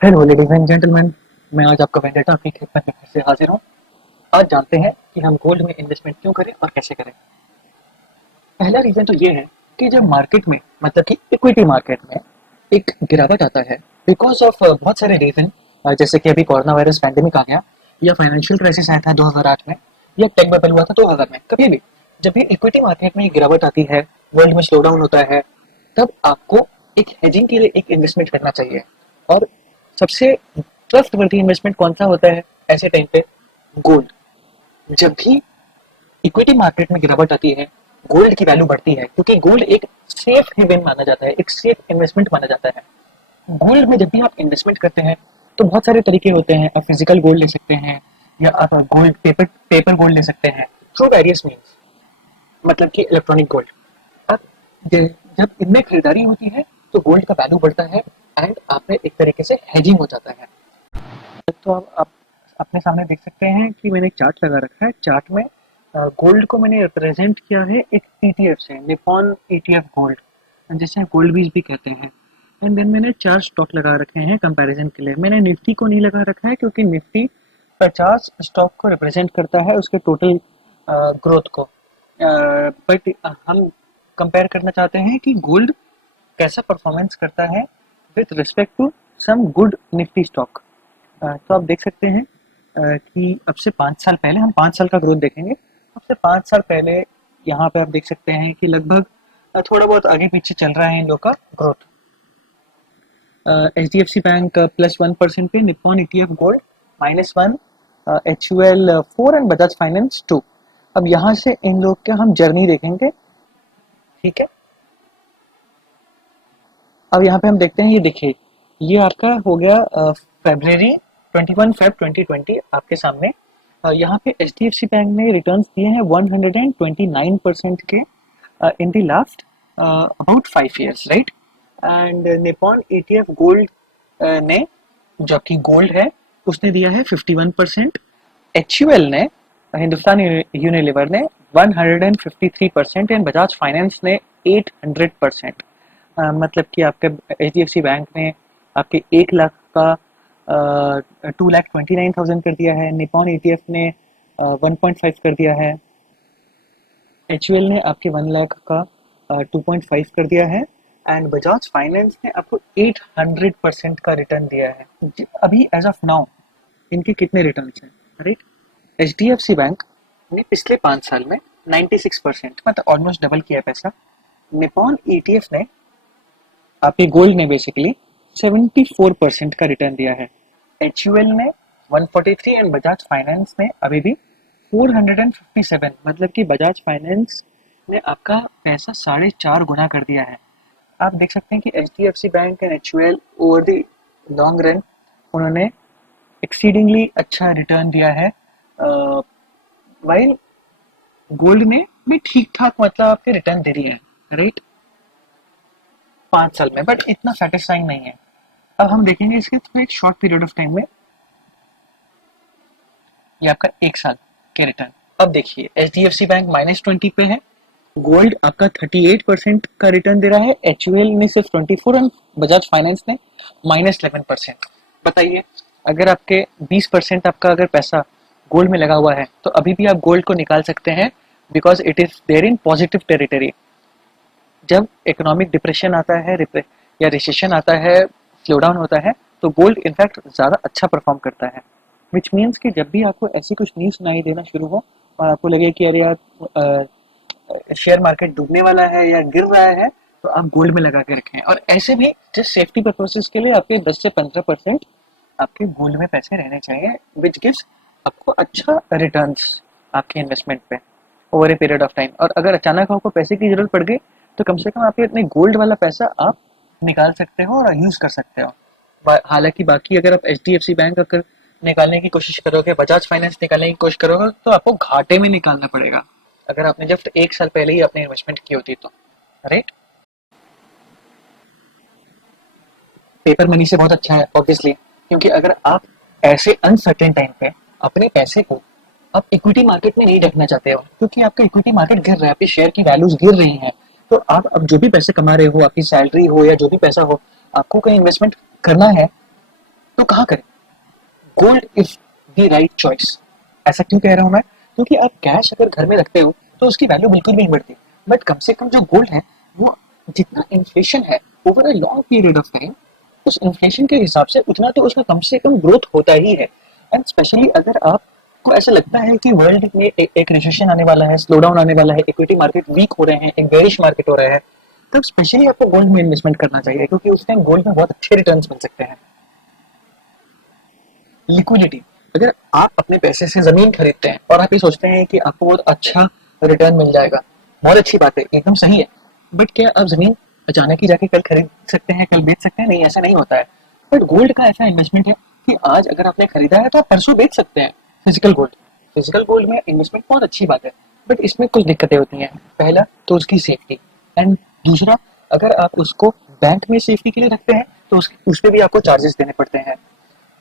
Hello ladies and gentleman. मैं आज आपका वेंडेटा अपनी खिदमत में फिर से हाजिर हूँ। आज जानते हैं कि हम गोल्ड में इन्वेस्टमेंट क्यों करें और कैसे करें। पहला रीजन तो ये है कि जब मार्केट में मतलब कि इक्विटी मार्केट में एक गिरावट आता है बिकॉज ऑफ बहुत सारे रीजन, जैसे कि अभी कोरोना वायरस पैंडेमिक आ गया, या फाइनेंशियल क्राइसिस आया था 2008 में, या टेक बबल हुआ था 2000 में। कभी भी जब भी इक्विटी मार्केट में एक गिरावट आती है, वर्ल्ड में स्लो डाउन होता है, तब आपको एक हेजिंग के लिए एक इन्वेस्टमेंट करना चाहिए। और सबसे ट्रस्टवर्दी इन्वेस्टमेंट कौन सा होता है ऐसे टाइम पे? गोल्ड। जब भी इक्विटी मार्केट में गिरावट आती है, गोल्ड की वैल्यू बढ़ती है, क्योंकि गोल्ड एक सेफ हेवन माना जाता है, एक सेफ इन्वेस्टमेंट माना जाता है। गोल्ड में जब भी आप इन्वेस्टमेंट करते हैं तो बहुत सारे तरीके होते हैं। आप फिजिकल गोल्ड ले सकते हैं, या आप गोल्ड पेपर पेपर गोल्ड ले सकते हैं थ्रू वेरियस मीन्स, मतलब कि इलेक्ट्रॉनिक गोल्ड। अब जब इनमें खरीदारी होती है तो गोल्ड का वैल्यू बढ़ता है, एंड आप में एक तरीके से हेजिंग हो जाता है। तो अब आप अपने सामने देख सकते हैं कि मैंने एक चार्ट लगा रखा है। चार्ट में गोल्ड को मैंने रिप्रेजेंट किया है एक ईटीएफ से, निपॉन ईटीएफ गोल्ड, जिसे गोल्ड बीज भी कहते हैं। एंड देन मैंने 4 स्टॉक लगा रखे हैं कंपैरिजन के लिए। मैंने निफ्टी को नहीं लगा रखा है क्योंकि निफ्टी 50 स्टॉक को रिप्रेजेंट करता है, उसके टोटल ग्रोथ को। बट हम कंपेयर करना चाहते हैं कि गोल्ड कैसा परफॉर्मेंस करता है with respect to some good Nifty stock. तो आप देख सकते हैं कि अब से 5 साल पहले, हम 5 साल का ग्रोथ देखेंगे। अब से 5 साल पहले यहाँ पे आप देख सकते हैं कि लगभग थोड़ा बहुत आगे पीछे चल रहा है इन लोग का growth. H D F C bank +1% पे, Nippon E T F gold -1, HUL 4 and Bajaj finance 2। अब यहाँ से इन लोग का हम जर्नी देखेंगे, ठीक है। अब यहाँ पे हम देखते हैं, ये देखिए, ये आपका हो गया February 21 Feb 2020 आपके सामने। यहाँ पे H D F C bank ने रिटर्न्स दिए हैं 129% के in the last about 5 years, right. And Nippon E T F gold ने, जो कि गोल्ड है, उसने दिया है 51%। HUL ने, हिंदुस्तान यूनिलीवर ने 153% एंड बजाज फाइनेंस ने 800%। मतलब कि आपके H D F C bank ने आपके 1 लाख का 2,29,000 कर दिया है, निपॉन ई टी एफ ने 1.5 कर दिया है, HUL ने आपके 1 लाख का 2.5 कर दिया है, एंड बजाज फाइनेंस ने आपको 800% का रिटर्न दिया है। अभी एज ऑफ नाउ इनके कितने रिटर्न हैं, right? H D F C bank ने पिछले 5 साल में 96%, मतलब ऑलमोस्ट डबल किया पैसा। निपॉन ई टी एफ ने, आपके गोल्ड ने बेसिकली 74% का रिटर्न दिया है। HUL ने 143 एंड बजाज फाइनेंस ने अभी भी 457, मतलब कि बजाज फाइनेंस ने आपका पैसा 4.5 गुना कर दिया है। आप देख सकते हैं कि HDFC bank and HUL over the long run उन्होंने एक्सीडिंगली अच्छा रिटर्न दिया है, वाइल गोल्ड ने भी ठीक ठाक मतलब आपके रिटर्न दे दिए हैं, राइट, 5 साल में, बट इतना सेटिस्फाइंग नहीं है। अब हम देखेंगे इसके थ्रू एक शॉर्ट पीरियड ऑफ टाइम में, ये आपका 1 साल के रिटर्न। अब देखिए, H D F C bank -20 पे है, गोल्ड आपका 38% का रिटर्न दे रहा है, HUL ने सिर्फ 24 एंड बजाज फाइनेंस ने -11%। बताइए, अगर आपके 20% आपका अगर पैसा गोल्ड में लगा हुआ है तो अभी भी आप गोल्ड को निकाल सकते हैं, because it is there in positive territory. जब इकोनॉमिक डिप्रेशन आता है या रिसेशन आता है, स्लो डाउन होता है, तो गोल्ड इनफैक्ट ज़्यादा अच्छा परफॉर्म करता है। विच मीन्स कि जब भी आपको ऐसी कुछ न्यूज़ सुनाई देना शुरू हो और आपको लगे कि अरे यार शेयर मार्केट डूबने वाला है या गिर रहा है, तो आप गोल्ड में लगा के रखें। और ऐसे भी जस्ट सेफ्टी पर्पसेस के लिए आपके 10 से 15% आपके गोल्ड में पैसे रहने चाहिए, विच गिव्स आपको अच्छा रिटर्न्स आपके इन्वेस्टमेंट पे over a period of time. और अगर अचानक आपको पैसे की जरूरत पड़ गई तो कम से कम आप अपने गोल्ड वाला पैसा आप निकाल सकते हो और यूज कर सकते हो। हालांकि बाकी अगर आप H D F C bank अगर निकालने की कोशिश करोगे, बजाज फाइनेंस निकालने की कोशिश करोगे, तो आपको घाटे में निकालना पड़ेगा, अगर आपने जस्ट 1 साल पहले ही अपनी इन्वेस्टमेंट की होती तो, राइट। पेपर मनी से बहुत अच्छा है ऑब्वियसली, क्योंकि अगर आप ऐसे अनसर्टेन टाइम पे अपने पैसे को आप इक्विटी मार्केट में नहीं रखना चाहते हो, क्योंकि आपका इक्विटी मार्केट गिर रहा है, आपके शेयर की वैल्यूज गिर रही हैं, तो आप अब जो भी पैसे कमा रहे हो, आपकी सैलरी हो या जो भी पैसा हो, आपको कहीं इन्वेस्टमेंट करना है, तो कहाँ करें? Gold is the right choice. ऐसा क्यों कह रहा हूँ मैं? क्योंकि आप कैश अगर घर में रखते हो तो उसकी वैल्यू बिल्कुल भी नहीं बढ़ती, बट कम से कम जो गोल्ड है वो जितना इन्फ्लेशन है over a long period of time, उस इन्फ्लेशन के हिसाब से उतना तो उसका कम से कम ग्रोथ होता ही है। एंड स्पेशली अगर आपको ऐसा लगता है कि वर्ल्ड में एक रिसेशन आने वाला है, स्लो डाउन आने वाला है, इक्विटी मार्केट वीक हो रहे हैं, एक बेरिश मार्केट हो रहा है, तब स्पेशली आपको गोल्ड में इन्वेस्टमेंट करना चाहिए, क्योंकि उस टाइम गोल्ड में बहुत अच्छे रिटर्न्स मिल सकते हैं। लिक्विडिटी, अगर आप अपने पैसे से जमीन खरीदते हैं और आप ये सोचते हैं कि आपको बहुत अच्छा रिटर्न मिल जाएगा, बहुत अच्छी बात है, एकदम सही है, बट क्या आप जमीन अचानक ही जाके कल खरीद सकते हैं, कल बेच सकते हैं? नहीं, ऐसा नहीं होता है। बट गोल्ड का ऐसा इन्वेस्टमेंट है कि आज अगर आपने खरीदा है तो आप परसों बेच सकते हैं। फिजिकल गोल्ड में इन्वेस्टमेंट बहुत अच्छी बात है, बट इसमें कुछ दिक्कतें होती हैं। पहला तो उसकी सेफ्टी, एंड दूसरा, अगर आप उसको बैंक में सेफ्टी के लिए रखते हैं तो उस पर भी आपको चार्जेस देने पड़ते हैं।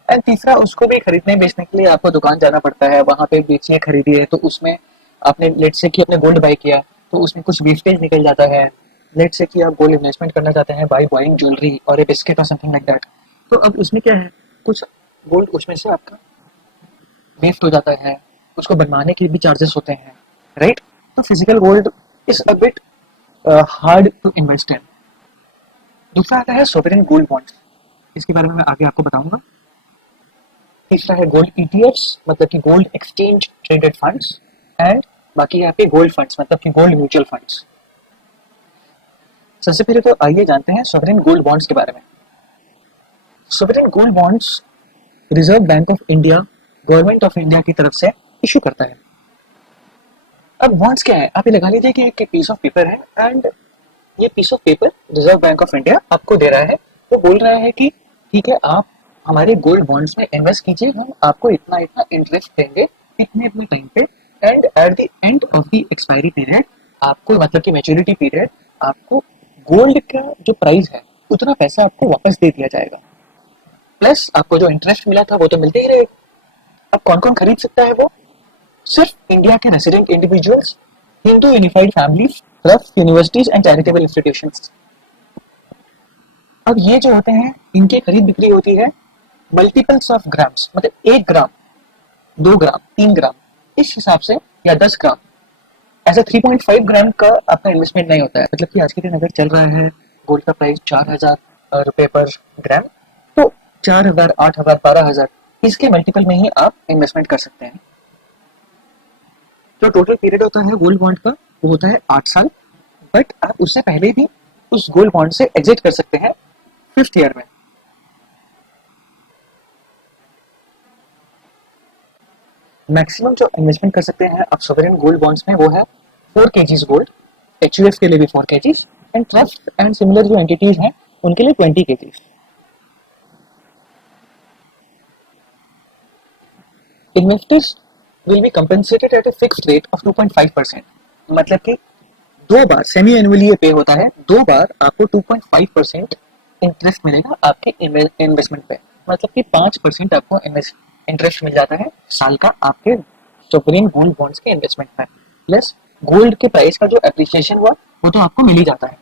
एंड तीसरा, उसको भी खरीदने बेचने के लिए आपको दुकान जाना पड़ता है, वहां पे बेचिए खरीदिए, तो उसमें आपने लेट से कि आपने गोल्ड बाय किया तो उसमें कुछ वेस्टेज निकल जाता है। लेट से कि आप गोल्ड इन्वेस्टमेंट करना चाहते हैं बाय बाइंग ज्वेलरी और ए बिस्किट और समथिंग लाइक दैट, तो अब उसमें क्या है, कुछ गोल्ड उसमें से आपका वेस्ट हो जाता है, उसको बनवाने के भी चार्जेस होते हैं, राइट? तो physical gold is a bit hard to invest in. दूसरा आता है सोवरेन गोल्ड बॉन्ड्स, इसके बारे में मैं आगे आपको बताऊंगा। तीसरा है गोल्ड ईटीएफ्स, मतलब कि gold exchange traded funds, and बाकी यहाँ पे गोल्ड फंड्स, मतलब कि गोल्ड म्यूचुअल फंड्स। सबसे पहले तो आइए जानते हैं सोवरेन गोल्ड बॉन्ड्स के बारे में। Sovereign gold bonds reserve bank of India, government of India की तरफ से इशू करता है। अब बॉन्ड्स क्या है, आप ये लगा लीजिए कि एक पीस ऑफ पेपर है, एंड ये piece of paper reserve bank of India आपको दे रहा है। वो बोल रहा है कि ठीक है, आप हमारे गोल्ड बॉन्ड्स में इन्वेस्ट कीजिए, हम आपको इतना इतना इंटरेस्ट देंगे इतने इतने टाइम पे, and at the end of the expiry period आपको, मतलब कि मैच्योरिटी पीरियड, आपको गोल्ड का जो प्राइस है उतना पैसा आपको वापस दे दिया जाएगा, प्लस आपको जो इंटरेस्ट मिला था वो तो मिलते ही रहेगा। अब कौन कौन खरीद सकता है वो? सिर्फ इंडिया के resident individuals, Hindu unified families, trust, universities and charitable institutions. अब ये जो होते हैं इनकी खरीद बिक्री होती है मल्टीपल्स ऑफ ग्राम्स, मतलब 1 ग्राम, 2 ग्राम, 3 ग्राम, इस हिसाब से, या 10 ग्राम। ऐसा 3.5 ग्राम का आपका इन्वेस्टमेंट नहीं होता है। मतलब कि आज के दिन अगर चल रहा है गोल्ड का प्राइस 4,000 रुपए पर ग्राम, तो 4,000, 8,000, 12,000, इसके मल्टीपल में ही आप इन्वेस्टमेंट कर सकते हैं। जो टोटल पीरियड होता है गोल्ड बॉन्ड का वो होता है 8 साल, बट आप उससे पहले भी उस गोल्ड बॉन्ड से एग्जिट कर सकते हैं 5th ईयर में। मैक्सिमम जो इन्वेस्टमेंट कर सकते हैं आप सोवरेन गोल्ड बॉन्ड्स में वो है 4 kgs गोल्ड, एचयूएफ के लिए भी 4 kgs, and trust and similar जो एंटिटीज हैं उनके लिए 20 kgs। Investors will be compensated at a fixed rate of 2.5%, मतलब कि 2 बार सेमी एनुअली ये पे होता है, 2 बार आपको 2.5% इंटरेस्ट मिलेगा आपके इन्वेस्टमेंट पे, मतलब कि 5% आपको इंटरेस्ट मिल जाता है साल का आपके सोवरेन गोल्ड बॉन्ड्स के इन्वेस्टमेंट में, प्लस गोल्ड के प्राइस का जो एप्रिसिएशन हुआ वो तो आपको मिल ही जाता है।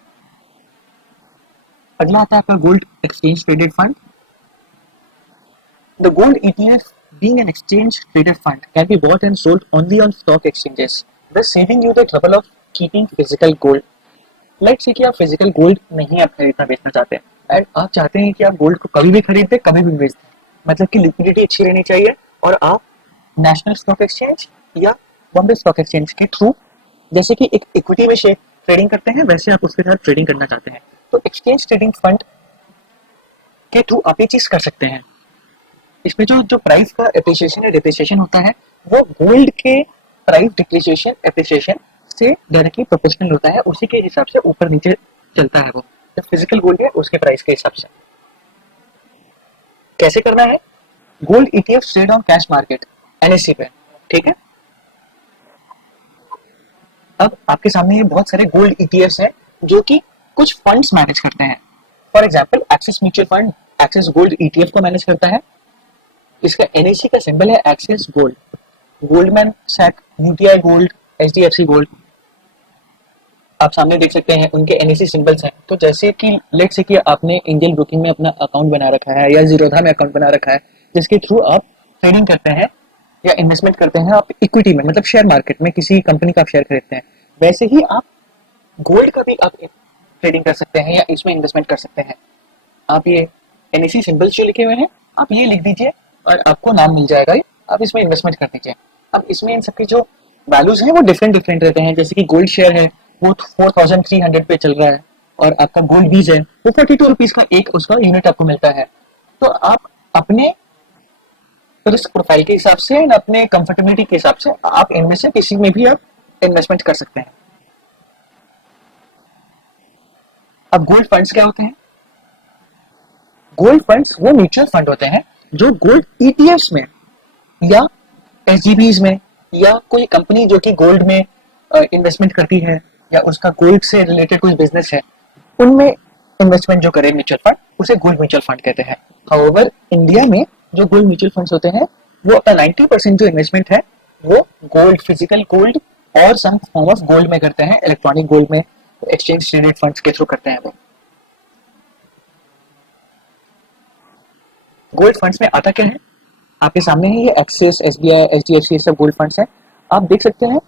अगला आता है आपका gold exchange traded fund. The gold ETF being an exchange traded fund can be bought and sold only on stock exchanges, thus saving you the trouble of keeping physical gold. Like से कि आप physical gold नहीं आप खरीदना बेचना चाहते हैं, and आप चाहते हैं कि आप गोल्ड को कभी भी खरीद दे कभी भी बेच दें, मतलब कि लिक्विडिटी अच्छी रहनी चाहिए, और आप नेशनल स्टॉक एक्सचेंज या बॉम्बे स्टॉक एक्सचेंज के थ्रू, जैसे कि एक इक्विटी में शेयर ट्रेडिंग करते हैं वैसे आप उसके साथ ट्रेडिंग करना चाहते हैं, तो एक्सचेंज ट्रेडिंग फंड के थ्रू आप ये चीज कर सकते हैं। इसमें जो जो प्राइस का एप्रिसिएशन या डिप्रिसिएशन होता है वो गोल्ड के प्राइस डिप्रिसिएशन एप्रिसिएशन से डायरेक्टली प्रोपोर्शनल होता है, उसी के हिसाब से ऊपर नीचे चलता है वो, जो फिजिकल गोल्ड है उसके प्राइस के हिसाब से। कैसे करना है? Gold ETF trade on cash market, NSC पे, ठीक है। अब आपके सामने ये बहुत सारे गोल्ड ईटीएफ्स हैं जो कि कुछ फंड्स मैनेज करते हैं। For example axis mutual fund axis gold ETF को मैनेज करता है, इसका एनएससी का सिंबल है axis gold, Goldman Sachs, UTI gold, HDFC gold. आप सामने देख सकते हैं उनके एनएसी सिंबल्स हैं। तो जैसे कि लेट्स से कि आपने एंजल ब्रोकिंग में अपना अकाउंट बना रखा है या जीरोधा में अकाउंट बना रखा है, जिसके थ्रू आप ट्रेडिंग करते हैं या इन्वेस्टमेंट करते हैं आप इक्विटी में, मतलब शेयर मार्केट में किसी कंपनी का आप शेयर खरीदते हैं, वैसे ही आप गोल्ड का भी आप ट्रेडिंग कर सकते हैं या इसमें इन्वेस्टमेंट कर सकते हैं। आप ये एनएसी सिंबल्स जो लिखे हुए हैं आप ये लिख दीजिए और आपको नाम मिल जाएगा, आप इसमें इन्वेस्टमेंट कर दीजिए। अब इसमें इन सबके जो वैल्यूज हैं वो डिफरेंट डिफरेंट रहते हैं। जैसे कि गोल्ड शेयर है वो 4300 पे चल रहा है और आपका गोल्ड बीज है वो 42 रुपीज का एक उसका यूनिट आपको मिलता है। तो आप अपने रिस्क प्रोफाइल के हिसाब से एंड अपने कंफर्टेबिलिटी के हिसाब से आप इनमें से किसी में भी आप इन्वेस्टमेंट कर सकते हैं। अब गोल्ड फंड्स क्या होते हैं? गोल्ड फंड्स वो म्यूचुअल फंड होते हैं जो गोल्ड ईटीएफ्स में या एसजीबीज में या कोई कंपनी जो कि गोल्ड में इन्वेस्टमेंट करती है या उसका गोल्ड से रिलेटेड कोई बिजनेस है उनमें इन्वेस्टमेंट जो करे म्यूचुअल फंड उसे गोल्ड म्यूचुअल फंड कहते हैं। हाउएवर इंडिया में जो गोल्ड म्यूचुअल फंड्स होते हैं वो अपना 90% जो इन्वेस्टमेंट है वो गोल्ड, फिजिकल गोल्ड और सम फॉर्म ऑफ गोल्ड में करते हैं, इलेक्ट्रॉनिक गोल्ड में, एक्सचेंज ट्रेडेड फंड्स के थ्रू करते हैं वो। गोल्ड फंड्स में आता क्या है आपके सामने है, ये एक्सिस, एसबीआई, एचडीएफसी सब गोल्ड फंड्स हैं। आप देख सकते हैं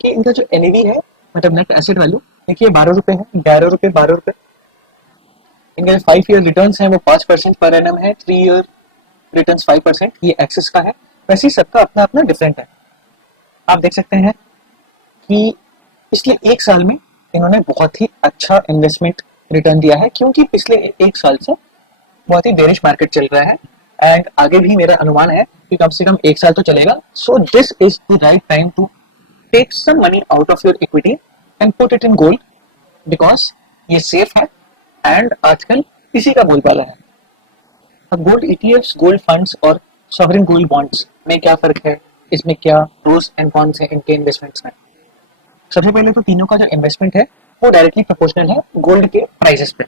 कि इनका जो एनएवी है मतलब नेट एसेट वैल्यू देखिए 12 रुपए है, 11 रुपए, 12 रुपए। इनके 5 ईयर रिटर्न्स हैं वो 5% पर एनम है, 3 ईयर रिटर्न्स 5%, ये एक्सिस का है। वैसे ही सबका अपना अपना डिफरेंट है। आप देख सकते हैं कि पिछले एक साल में इन्होंने बहुत ही अच्छा इन्वेस्टमेंट रिटर्न दिया है क्योंकि पिछले एक साल से बहुत ही बेरिश मार्केट चल रहा है एंड आगे भी मेरा अनुमान है कि कम से कम एक साल तो चलेगा। So this is the right time to take some money out of your equity and put it in gold because ये सेफ है एंड आजकल इसी का बोलबाला है। अब गोल्ड ईटीएफ्स, गोल्ड फंड्स और सॉवरेन गोल्ड बॉन्ड्स में क्या फर्क है, इसमें क्या प्रोस एंड कॉन्स है इनके इन्वेस्टमेंट्स में? सबसे पहले तो तीनों का जो इन्वेस्टमेंट है वो डायरेक्टली प्रोपोर्शनल है गोल्ड के प्राइसेस पे।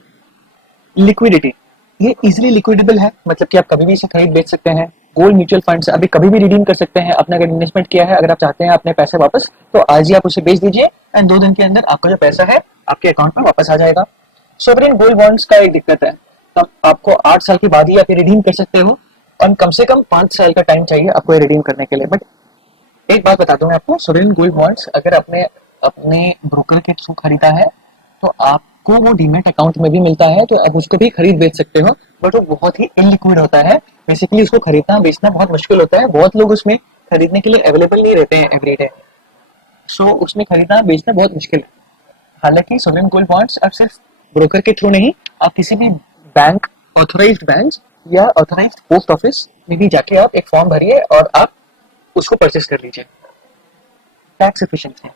लिक्विडिटी, ये इजीली लिक्विडेबल है, मतलब कि आप कभी भी इसे खरीद बेच सकते हैं। गोल्ड म्यूचुअल फंड्स अभी कभी भी रिडीम कर सकते हैं अपना, अगर इन्वेस्टमेंट किया है, अगर आप चाहते हैं अपने पैसे वापस तो आज ही आप उसे बेच दीजिए एंड 2 दिन के अंदर आपका जो पैसा है आपके अकाउंट में वापस आ जाएगा। सोवरेन गोल्ड बॉन्ड्स का एक दिक्कत है, तब आपको 8 साल के बाद ही आप रिडीम कर सकते हो और कम से कम 5 साल का टाइम चाहिए आपको रिडीम करने के लिए। बट एक बात बता दूं मैं आपको, सोवरेन गोल्ड बॉन्ड्स अगर आपने अपने ब्रोकर के थ्रू खरीदा है तो आपको वो डीमेट अकाउंट में भी मिलता है, तो आप उसको भी खरीद बेच सकते हो, बट वो बहुत ही इनलिक्विड होता है। बेसिकली उसको खरीदना बेचना बहुत मुश्किल होता है, बहुत लोग उसमें खरीदने के लिए अवेलेबल नहीं रहते हैं एवरीडे, सो उसमें खरीदना बेचना बहुत मुश्किल है। हालांकि सोवरेन गोल्ड बॉन्ड्स अब सिर्फ ब्रोकर के थ्रू नहीं, आप किसी भी बैंक, ऑथोराइज्ड बैंक या ऑथोराइज्ड पोस्ट ऑफिस में भी जाके आप एक फॉर्म भरिए और आप उसको परचेस कर लीजिए। टैक्स एफिशिएंट है,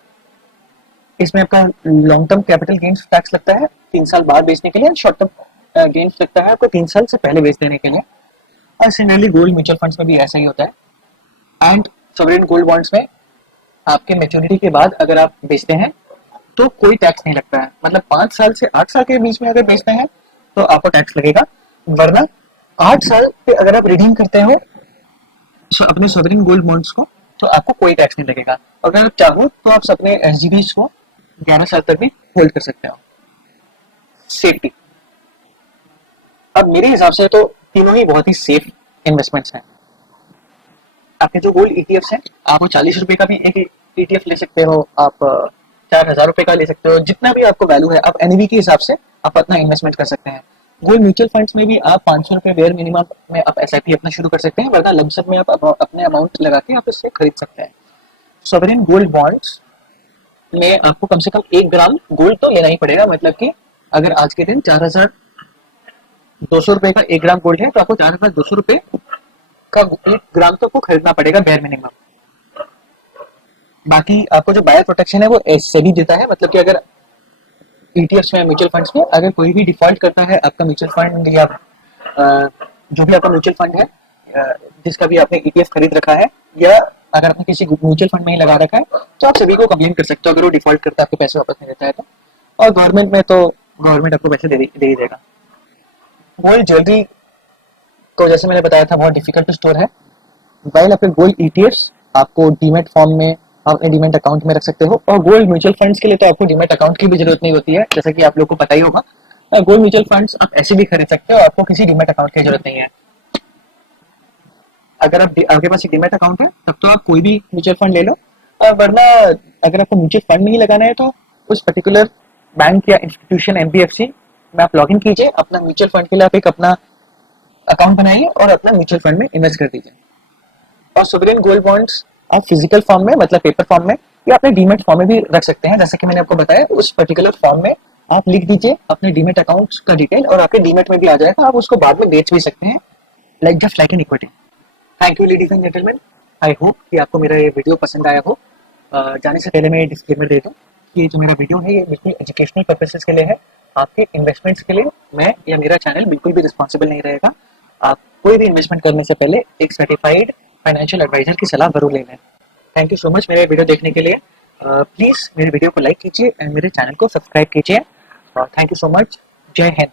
इसमें आपका long term capital gains tax लगता है 3 साल बाद बेचने के लिए, शॉर्ट टर्म गेन्स लगता है आपको 3 साल से पहले बेच देने के लिए। और सिमिलरली गोल्ड म्यूचुअल फंड्स में भी ऐसा ही होता है। एंड सोवरेन गोल्ड बॉन्ड्स में आपके मैच्योरिटी के बाद अगर आप बेचते हैं तो कोई टैक्स नहीं लगता है, मतलब 5 साल से 8 साल के बीच में अगर बेचते हैं तो आपको टैक्स लगेगा, वरना 8 साल पे अगर आप रिडीम करते हो अपने सोवरेन गोल्ड बॉन्ड्स को तो आपको कोई टैक्स नहीं लगेगा। अगर आप चाहो तो आप अपने एसजीबीज को 11 साल तक भी होल्ड कर सकते हो। सेफ्टी, अब मेरे हिसाब से तो तीनों ही बहुत ही सेफ इन्वेस्टमेंट्स हैं। आपके जो गोल्ड ईटीएफ्स हैं आप वो 40 रुपए का भी एक ईटीएफ ले सकते हो, आप 4000 रुपए का ले सकते हो, जितना भी आपको वैल्यू है आप एनएवी के हिसाब से आप अपना इन्वेस्टमेंट कर सकते हैं। गोल्ड म्यूचुअल फंड्स में भी आप 500 रुपए बेयर मिनिमम में आप एसआईपी अपना शुरू कर सकते हैं, वरना लमसम में आप अपने अमाउंट लगा के आप इससे खरीद सकते हैं। सॉवरेन गोल्ड बॉन्ड्स में आपको कम से कम 1 ग्राम गोल्ड तो लेना ही पड़ेगा, मतलब कि अगर आज के दिन 4200 रुपए का 1 ग्राम गोल्ड है तो आपको 4200 रुपए का 1 ग्राम तो आपको खरीदना पड़ेगा बेयर मिनिमम। बाकी आपको जो बायर प्रोटेक्शन है वो सेबी देता है, मतलब कि अगर ईटीएफ्स में, म्यूचुअल फंड्स में अगर कोई भी डिफॉल्ट करता है आपका म्यूचुअल फंड या जो भी आपका म्यूचुअल फंड है जिसका भी आपने ईटीएफ खरीद रखा है, या अगर आपने किसी म्यूचुअल फंड में ही लगा रखा है तो आप सभी को कंप्लेन कर सकते हो अगर वो डिफॉल्ट करता है, आपके पैसे वापस नहीं देता है तो। और गवर्नमेंट में तो गवर्नमेंट आपको पैसे दे ही देगा। गोल्ड ज्वेलरी को जैसे मैंने बताया था बहुत डिफिकल्ट टू स्टोर है, वाइल आपके गोल्ड ईटीएफ्स आपको डीमेट फॉर्म में आप अपने डीमैट अकाउंट में रख सकते हो। और गोल्ड म्यूचुअल फंड्स के लिए तो आपको डीमैट अकाउंट की भी जरूरत नहीं होती है, जैसा कि आप लोग को पता ही होगा। गोल्ड म्यूचुअल फंड्स आप ऐसे भी खरीद सकते हो, आपको किसी डीमैट अकाउंट की जरूरत नहीं है। अगर आपके पास एक डीमैट अकाउंट है तब तो आप कोई भी म्यूचुअल फंड ले लो, वरना अगर आपको म्यूचुअल फंड में ही लगाना है तो उस पर्टिकुलर बैंक या इंस्टीट्यूशन एनबीएफसी में आप लॉग इन कीजिए, अपना म्यूचुअल फंड के लिए आप एक अपना अकाउंट बनाइए और अपना म्यूचुअल फंड में इन्वेस्ट कर दीजिए। और सोवरेन गोल्ड बॉन्ड्स आप फिजिकल फॉर्म में मतलब पेपर फॉर्म में या अपने डीमेट फॉर्म में भी रख सकते हैं। जैसे कि मैंने आपको बताया, उस पर्टिकुलर फॉर्म में आप लिख दीजिए अपने डीमेट अकाउंट का डिटेल और आपके डीमेट में भी आ जाएगा, आप उसको बाद में बेच भी सकते हैं, like just like an equity. Thank you ladies and gentleman, I hope कि आपको मेरा ये वीडियो पसंद आया हो। जाने से पहले मैं डिस्क्लेमर दे दूं कि जो मेरा वीडियो है ये बिल्कुल एजुकेशनल पर्पसेस के लिए है, आपके इन्वेस्टमेंट्स के लिए मैं या मेरा चैनल बिल्कुल भी रिस्पॉन्सिबल नहीं रहेगा। आप कोई भी इन्वेस्टमेंट करने से पहले एक सर्टिफाइड फाइनेंशियल एडवाइजर की सलाह जरूर ले लें। थैंक यू सो मच मेरे वीडियो देखने के लिए। प्लीज़ मेरे वीडियो को लाइक कीजिए एंड मेरे चैनल को सब्सक्राइब कीजिए। Thank you so much. जय हिंद।